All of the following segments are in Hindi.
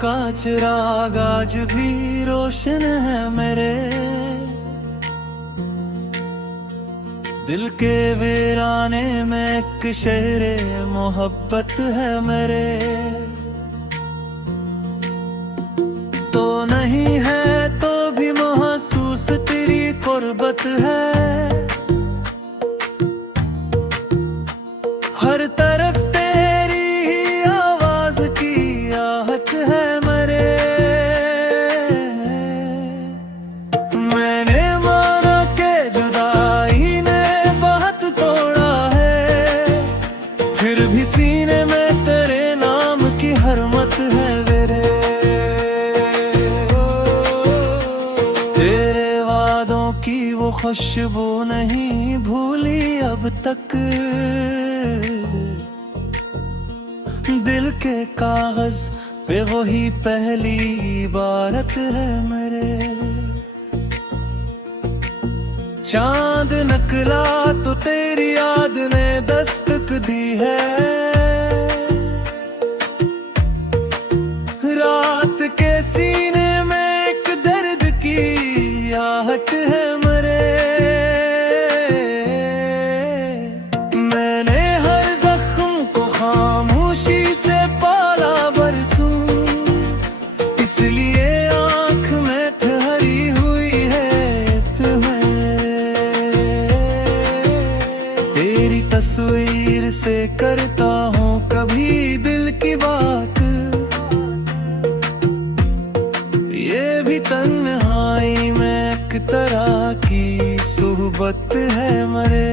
का चिराग आज भी रोशन है मेरे दिल के वीराने में एक शहरे मोहब्बत है मेरे। तो नहीं है तो भी महसूस तेरी कुर्बत है, हर तरफ तेरी ही आवाज की आहट है मेरे। मैंने माना के जुदाई ने बहुत तोड़ा है, फिर भी सीने में तेरे नाम की हरमत है मेरे। तेरे वादों की वो खुशबू नहीं भूली अब तक, दिल के कागज पे वही पहली इबारत है मेरे। चांद निकला तो तेरी याद ने दस्तक दी है, रात के सीने में एक दर्द की आहट है मेरे। मैंने हर जख्म को खामोशी से पाला बरसूं, इसलिए आँख में ठहरी हुई है तुम्हें। तेरी तस्वीर से करता हूँ कभी दिल की बात, ये भी तन्हाई में एक तरह की सुहबत है मेरे।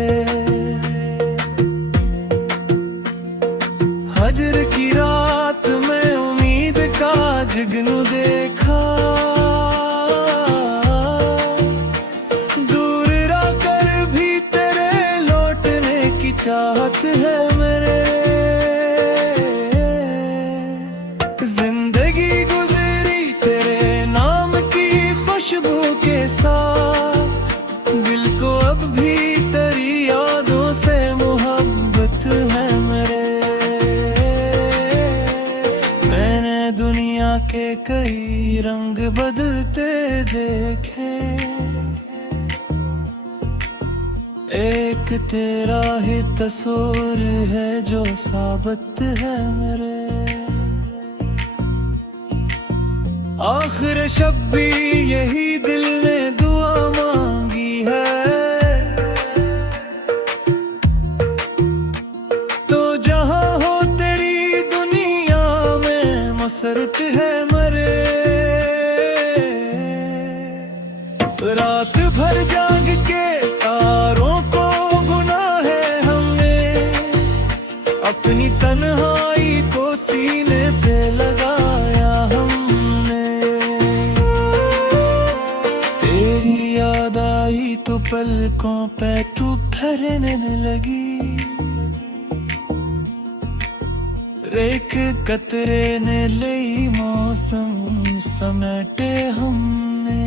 हजर की रात में उम्मीद का जुगनू देखा, दूर रहकर भी तेरे लौटने की चाहत है मेरे। जिंदगी गुजरी तेरे नाम की खुशबू के साथ, दिल को अब भी तेरी यादों से मोहब्बत है मेरे। मैंने दुनिया के कई रंग बदलते देखे, एक तेरा ही तस्वीर है जो साबित है मेरे। आखिर शब्बी यही दिल ने दुआ मांगी है, तो जहां हो तेरी दुनिया में मसरत है मेरे। रात भर जाग के तारों को गुना है हमने, अपनी तन्हाई को सीने से लगाया हमने। तेरी याद आई तो पलकों पे टूट ठहरने लगी, एक कतरे ने लई मौसम समेटे हमने।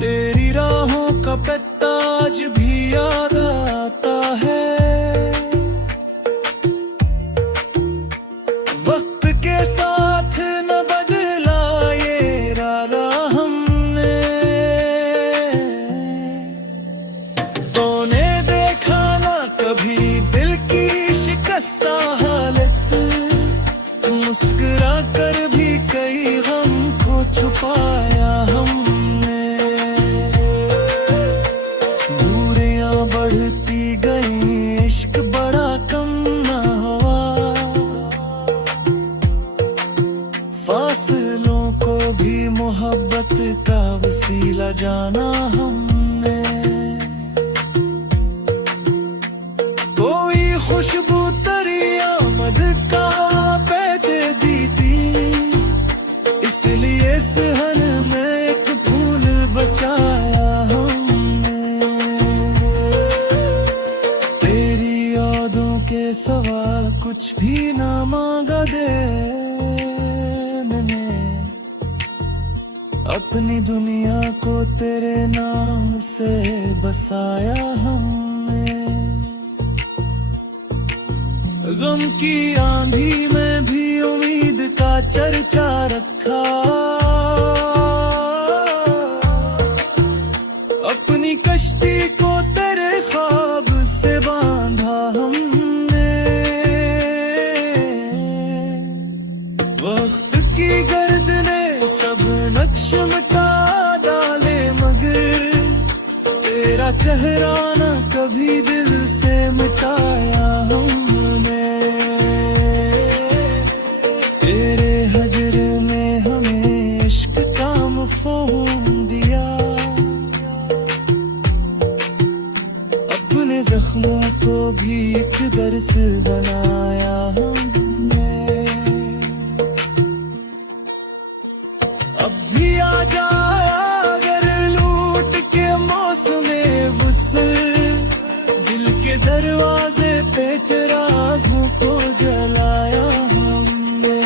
तेरी राहों का पत्ता आज भी याद आता है, वक्त के साथ न बदला ये रारा हमने। तूने देखा ना कभी दिल की शिकस्ता हालत, मुस्कुरा कर भी कई गम को छुपाया हमने। दूरियां बढ़ती गई इश्क बड़ा कम ना हुआ, फासलों को भी मोहब्बत का वसीला जाना हमने। कोई खुशबू तेरी आमद का पैदे दी थी, इसलिए सहन में एक फूल बचाया हमने। तेरी यादों के सवा कुछ भी ना मांगा देने, अपनी दुनिया को तेरे नाम से बसाया हमने। गम की आंधी में चर्चा रखा। अपनी कश्ती को तेरे ख्वाब से बांधा हमने। वक्त की गर्द ने सब नक्श मिटा डाले, मगर तेरा चेहरा न कभी दिल से मिटाया हमने। तेरे हजर में हमें इश्क का मफ़हूम दिया। अपने जख्मों को भी एक दर्स बनाया हमने। अब भी आ जाया अगर लूट के मौसमे वुसल, दिल के दरवाजे पे चिरागों को जलाया हमने।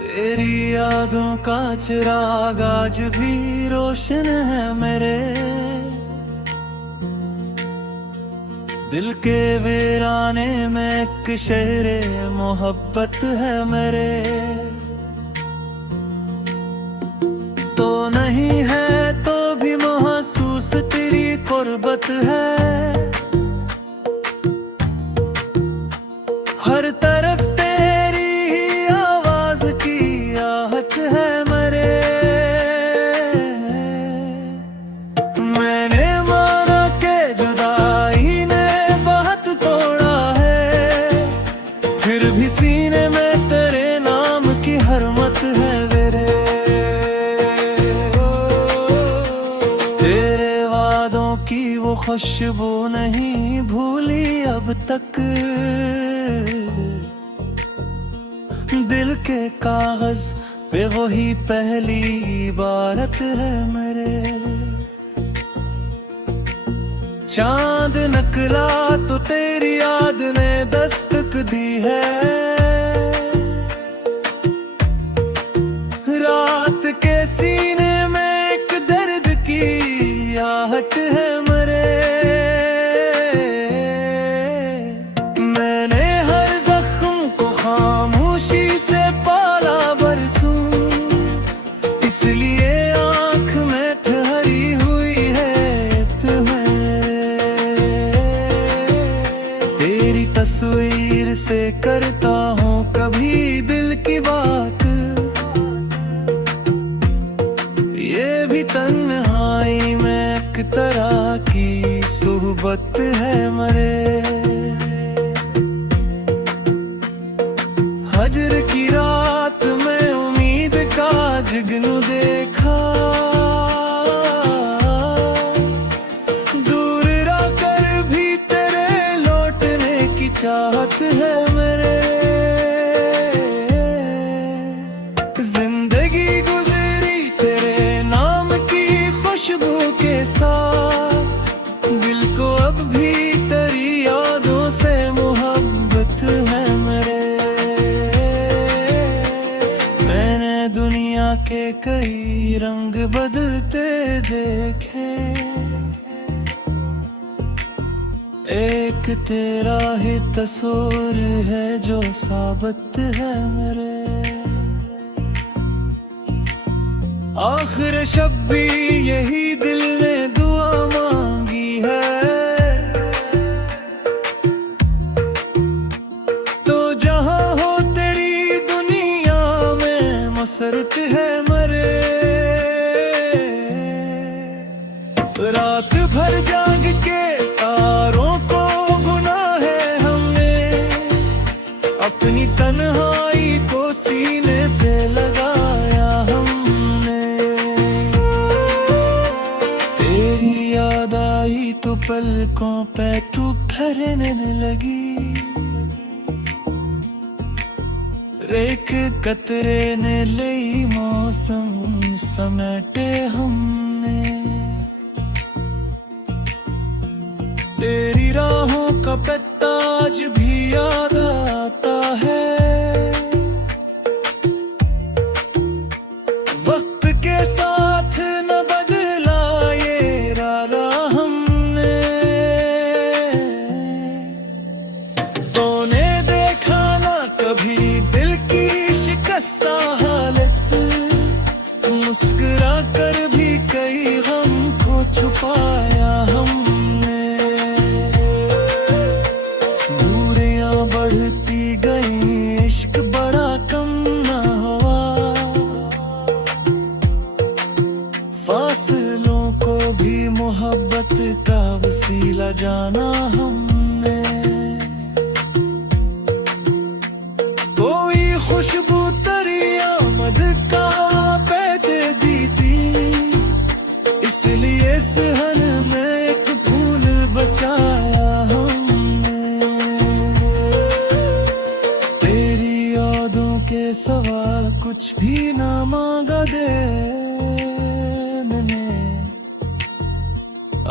तेरी यादों का चिराग आज भी रोशन है मेरे दिल के वीराने में। एक शहरे मोहब्बत है मेरे। तो नहीं है तो भी महसूस तेरी कुर्बत है। हर तरफ तेरी ही आवाज की आहट है मेरे। मैंने माना के जुदाई ने बहुत तोड़ा है, फिर भी सीने में तेरे नाम की हरमत है मेरे। तेरे वादों की वो खुशबू नहीं भूली अब तक। दिल के कागज पे वही पहली इबारत है मेरे। चांद निकला तो तेरी याद ने दस्तक दी है। रात के सीने में एक दर्द की आहट है मेरे। मैंने हर जख्म को खामोशी से पाला बरसूं, इसलिए आँख में ठहरी हुई है तुम्हें। तेरी तस्वीर से करता हूँ कभी दिल की बात, ये भी तन्हाई में एक तरह की सुहबत है मेरे। हजर की रात में उम्मीद का जुगनू देखा। दूर रहकर भी तेरे लौटने की चाहत है मेरे। जिंदगी गुजरी तेरे नाम की खुशबू के साथ, दिल को अब भी तेरी यादों से मोहब्बत है मेरे। मैंने दुनिया के कई रंग बदलते देखे, एक तेरा ही तस्वीर है जो साबित है मेरे। आखिर शब्बी यही दिल ने दुआ मांगी है, तो जहां हो तेरी दुनिया में मसरत है मेरे। रात भर जाग के तारों को गुना है हमने, अपनी तन्हाई को सीने से लगाया हमने। तेरी याद आई तो पलकों पे चुप ठहरने लगी, एक कतरे ने लई मौसम समेटे हमने, तेरी राहों का पत्ता आज भी याद आता है। वक्त के साथ न बदला ये रारा हमने, तूने देखा ना कभी दिल की शिकस्ता हालत, मुस्कुरा कर भी कई गम को छुपाया हमने। दूरियां बढ़ती गई, इश्क बड़ा कम ना हुआ, फासलों को भी मोहब्बत का वसीला जाना हमने। कोई खुशबू तरी आमद का पैद दी थी, इसलिए सहन में एक फूल बचाया हमने। तेरी यादों के सवा कुछ भी ना मांगा देने,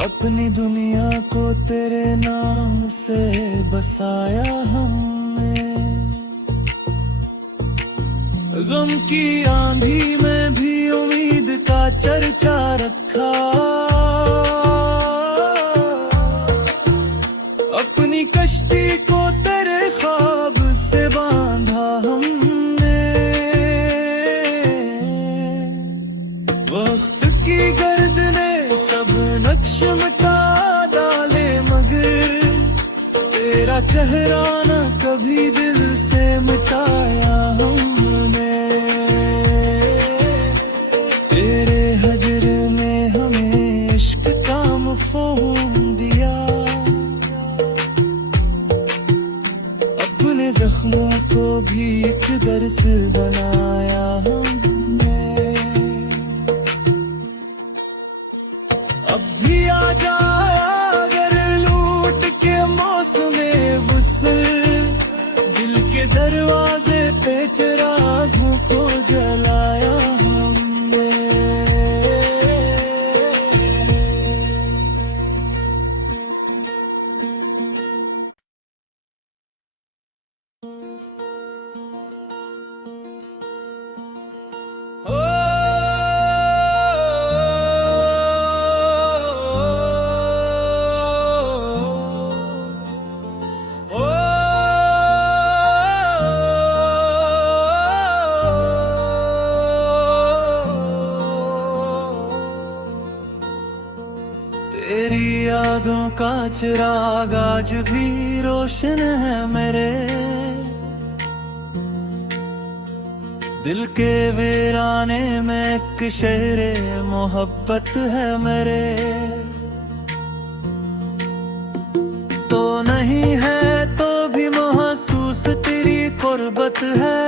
अपनी दुनिया को तेरे नाम से बसाया हमने। गम की आंधी में भी उम्मीद का चर्चा रखा, अपनी कश्ती को तेरे ख्वाब से बांधा हमने। वक्त की गर्द ने सब नक्श मिटा डाले, मगर तेरा चेहरा न कभी दिल से मिटाया हमने। तेरे हजर में हमें इश्क का मफ़हूम दिया, अपने जख्मों को भी एक दर्स बनाया हमने। अब भी आ जाया अगर लूट के मौसमे वुसल, दिल के दरवाजे पे चिरागों को जलाया हमने। तेरी यादों का चिराग आज भी रोशन है मेरे दिल के वीराने में, एक शहरे मोहब्बत है मेरे। तो नहीं है तो भी महसूस तेरी कुर्बत है,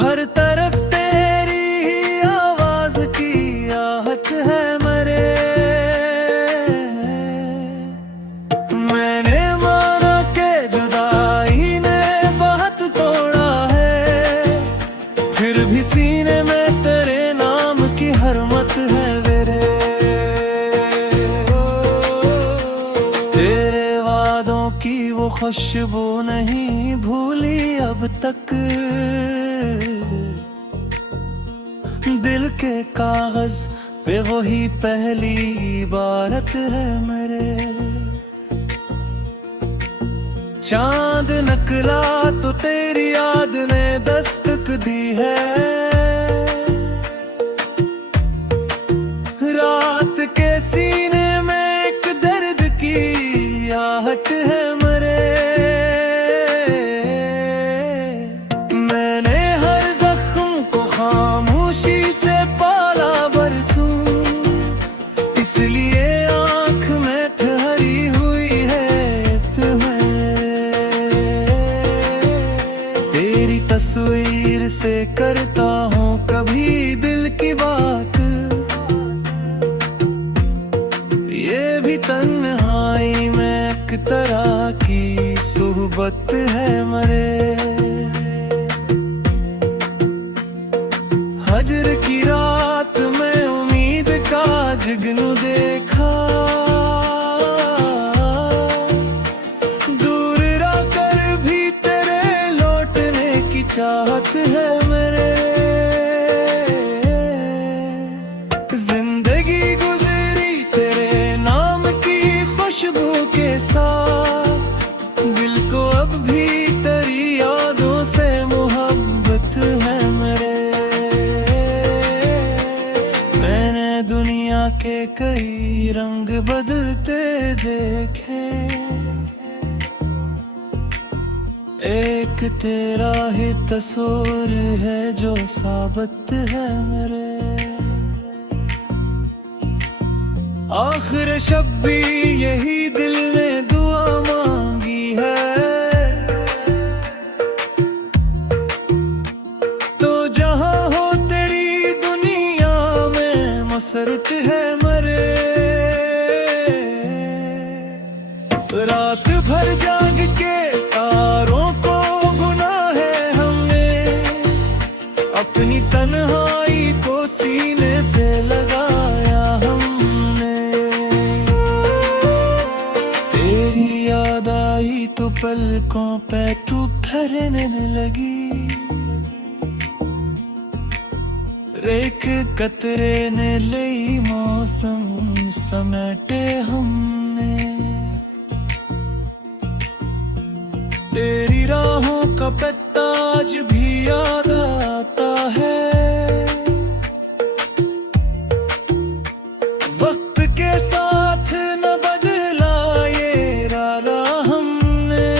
हर तरफ तेरी ही आवाज की आहट है मेरे। मैंने माना के जुदाई ने बहुत तोड़ा है, फिर भी सीने में तेरे नाम की हरमत है मेरे। तेरे वादों की वो खुशबू नहीं भूली अब तक, दिल के कागज पे वही पहली इबारत है मेरे। चांद निकला तो तेरी याद ने दस्तक दी है, रात के सीने में एक दर्द की आहट है मेरे। मैंने हर जख्म को खामोशी से पाला बरसूं, इसलिए आँख में ठहरी हुई है तुम्हें। तेरी तस्वीर से करता हूँ कभी दिल की बात, ये भी तन्हाई में एक तरह की सुहबत मोहब्बत है मरे। हजर की रात में उम्मीद का जुगनू देखा, दूर रह कर भी तेरे लौटने की चाहत है मेरे। जिंदगी गुजरी तेरे नाम की खुशबू के साथ, दिल को अब भी तेरी यादों से मोहब्बत है मेरे। मैंने दुनिया के कई रंग बदलते देखे, एक तेरा ही तस्वीर है जो साबित है मेरे। आखिर शब भी यही दिल ने दुआ मांगी है, तो जहां हो तेरी दुनिया में मसरत है मरे। रात भर जाग के तारों को गुना है हमने, अपनी तन्हाई को सीने से लगाया हमने। तेरी याद आई तो पलकों पे टूट ठहरने लगी, एक कतरे ने लई मौसम समेटे हमने। तेरी राहों का पत्ता आज भी याद आता है, वक्त के साथ न बदला ये रारा हमने।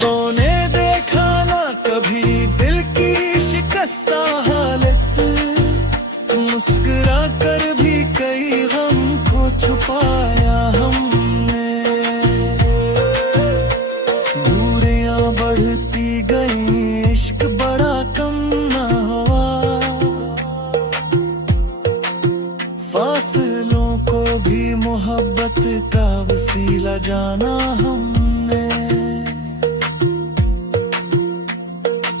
तूने देखा ना कभी दिल की शिकस्ता हालत, मुस्कुरा कर भी कई गम को छुपाया हमने। दूरियां बढ़ती गई, इश्क बड़ा कम ना हुआ, फासलों को भी मोहब्बत का वसीला जाना हमने।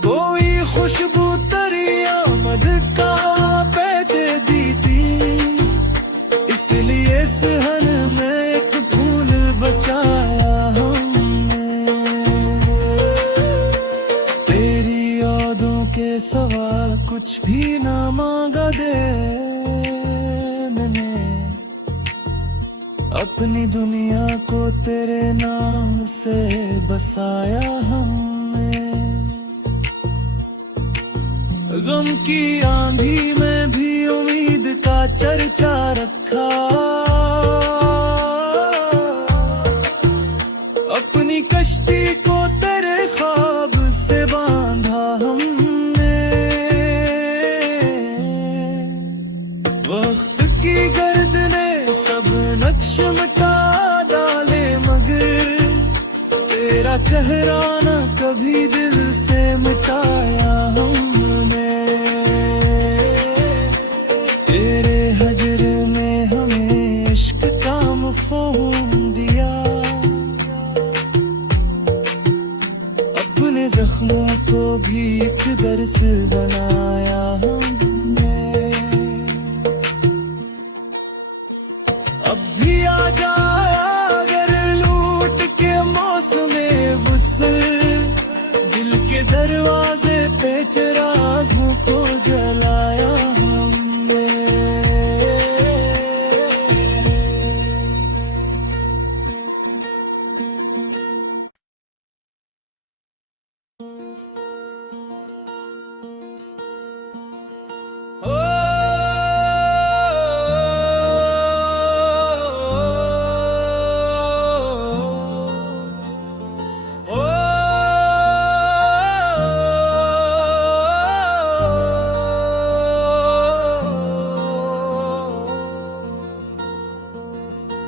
कोई खुशबू तेरी आमद का पैद दी थी, इसलिए सहन में एक फूल बचाया हमने। तेरी यादों के सवा कुछ भी ना मांगा देने, अपनी दुनिया को तेरे नाम से बसाया हमने। गम की आंधी में भी उम्मीद का चर्चा रखा, अपनी कश्ती को तेरे ख्वाब से बांधा हमने। वक्त की गर्द ने सब नक्श मिटा डाले, मगर तेरा चेहरा न कभी दिल से मिटाया हमने। तेरे हजर में हमें इश्क का मफ़हूम दिया, अपने जख्मों को भी एक दर्स बनाया हमने। अब भी आ जाया अगर लूट के मौसमे वुसल, दिल के दरवाजे पे चिरागों को जलाया हमने।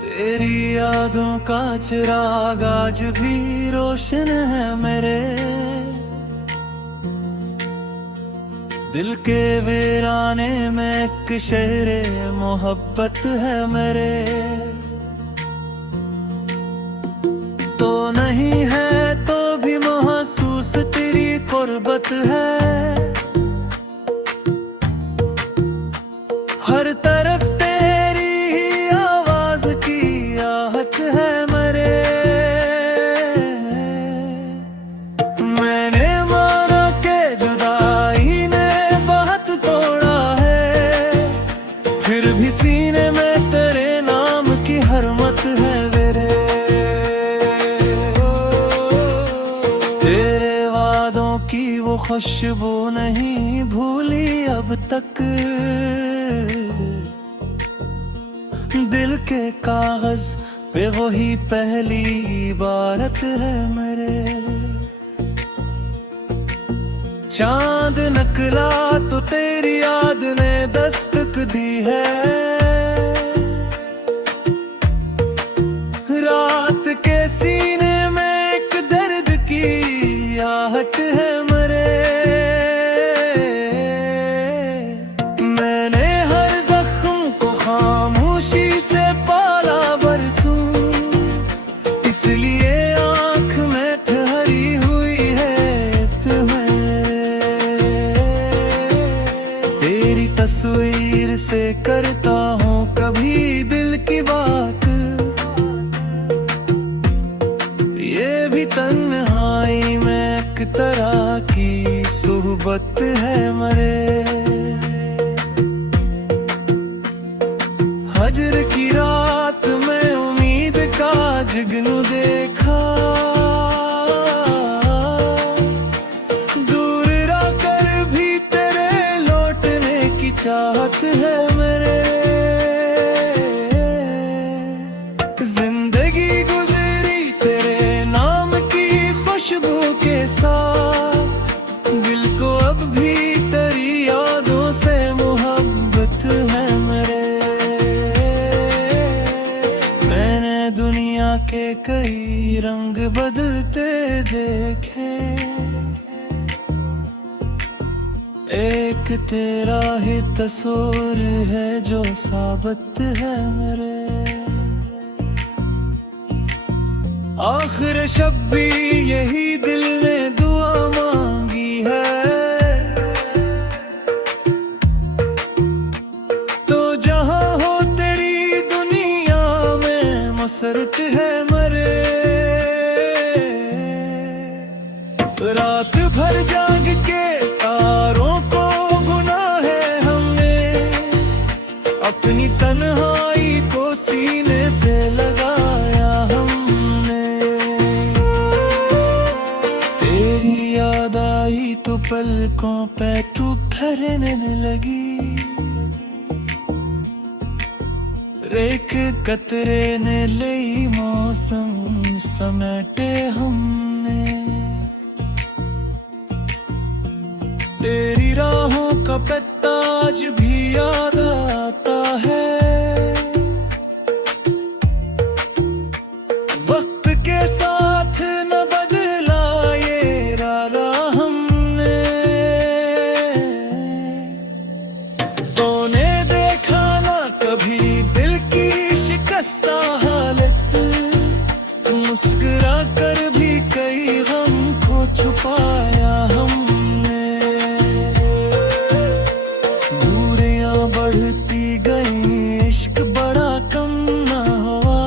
तेरी यादों का चिराग आज भी रोशन है मेरे, दिल के वीराने में एक शहरे मोहब्बत है मेरे। तो नहीं है तो भी महसूस तेरी कुर्बत है। हर तरफ तेरी ही आवाज की आहट है मेरे। मैंने माना के जुदाई ने बहुत तोड़ा है, फिर भी सीने में तेरे नाम की हरमत है मेरे। तेरे वादों की वो खुशबू नहीं भूली अब तक, दिल के कागज पे वही पहली इबारत है मेरे। चांद निकला तो तेरी याद ने दस्तक दी है, रात के सीने में एक दर्द की आहट है मेरे। मैंने हर जख्म को खामोशी से पाला बरसूं, इसलिए आँख में ठहरी हुई है तुम्हें। तेरी तस्वीर से करता हूँ कभी दिल की बात, ये भी तन्हाई में एक तरह की सोहबत है मरे। हजर की रात में उम्मीद का जुगनू देखा, दूर रहकर भी तेरे लौटने की चाहत है मेरे। जिंदगी गुजरी तेरे नाम की खुशबू के साथ, दिल को अब भी तेरी यादों से मोहब्बत है मेरे। मैंने दुनिया के कई रंग बदलते देखे, एक तेरा ही तस्वीर है जो साबित है मेरे। आखिर शब भी यही दिल ने दुआ मांगी है, तो जहां हो तेरी दुनिया में मसरत है मरे। रात भर जाग के तारों को गुना है हमने, अपनी तन्हाई को सीने से लगाया हमने। तेरी याद आई तो पलकों पे टूट ठहरने लगी, एक कतरे ने ले मौसम समेटे हमने। तेरी राहों का पत्ता आज भी याद आता है, वक्त के साथ न बदला ये रारा हमने। तूने देखा ना कभी दिल की शिकस्ता हालत, मुस्कुरा कर भी कई गम को छुपाया हमने। दूरियां बढ़ती गई इश्क बड़ा कम ना हुआ,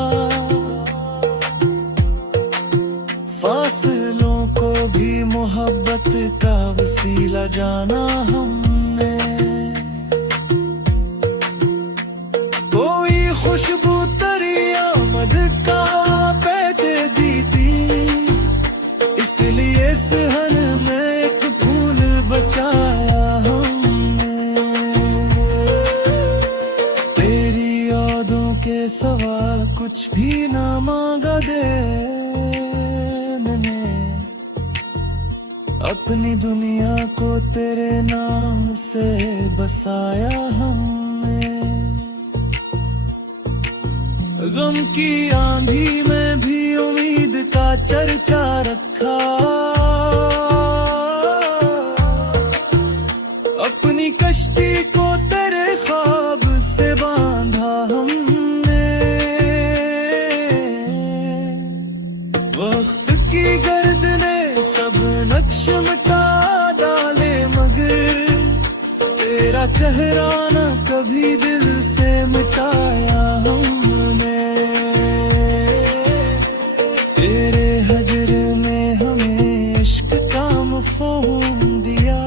फासलों को भी मोहब्बत का वसीला जाना हमने। कोई खुशबू तेरी आमद का पैद दी थी, इसलिए सहन में एक फूल बचाया हमने। तेरी यादों के सवा कुछ भी ना मांगा देने, अपनी दुनिया को तेरे नाम से बसाया हमने। गम की आंधी में भी उम्मीद का चर्चा रखा, अपनी कश्ती को तेरे ख्वाब से बांधा हमने। वह चेहरा न कभी दिल से मिटाया हमने, तेरे हजर में हमें इश्क का मफ़हूम दिया।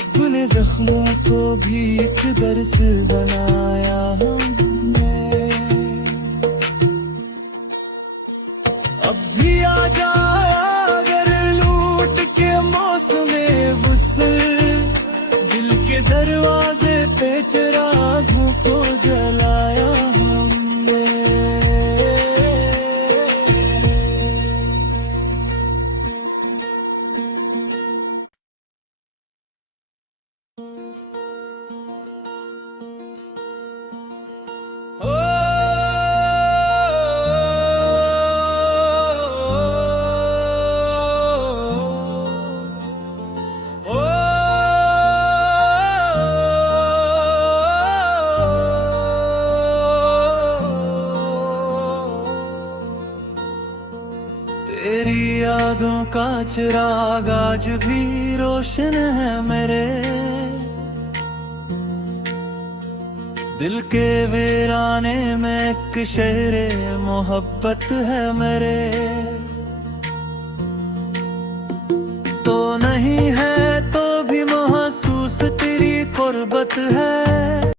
अपने जख्मों को भी एक दर्स बनाया हमने। अब भी आ जाया अगर लूट के मौसमे वुसल, दिल के दरवाजे पे चिरागों को जलाया हमने। तेरी यादों का चिराग आज भी रोशन है मेरे दिल के वीराने में, एक शहरे मोहब्बत है मेरे। तो